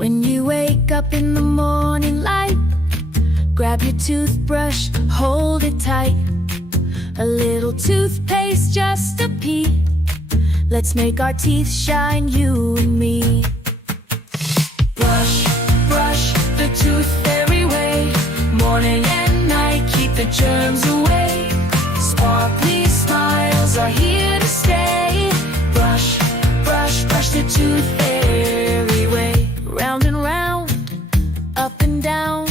When you wake up in the morning light, grab your toothbrush, hold it tight. A little toothpaste, just a pea. Let's make our teeth shine, you and me. Brush, brush the tooth fairy way. Morning and night, keep the germs away. Sparkly smiles are here to stay. Brush, brush, brush the tooth fairy way. Round and round, up and down,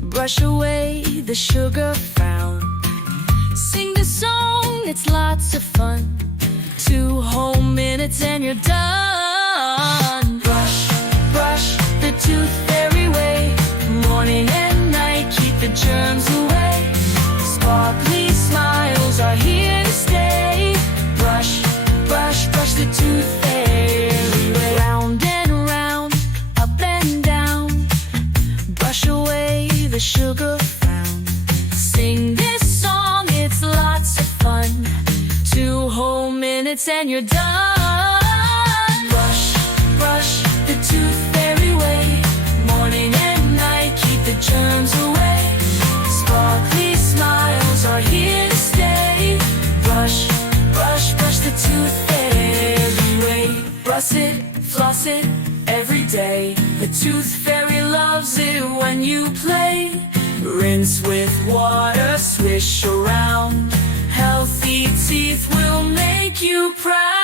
brush away the sugar frown. Sing the song, it's lots of fun. 2 whole minutes and you're done. Brush, brush the tooth fairy way. Morning and night, keep the germs away. Sparkly smiles are here to stay. Brush, brush, brush the tooth fairy way. Round and round, up and down, brush away the sugar frown. Sing this song, it's lots of fun. 2 whole minutes and you're done. Brush, brush the tooth fairy way. Morning and night, keep the germs away. Sparkly smiles are here to stay. Brush, brush, brush the tooth fairy way. Brush it, floss it every day. The tooth fairy loves it when you play. Rinse with water, swish around. Healthy teeth will make you proud.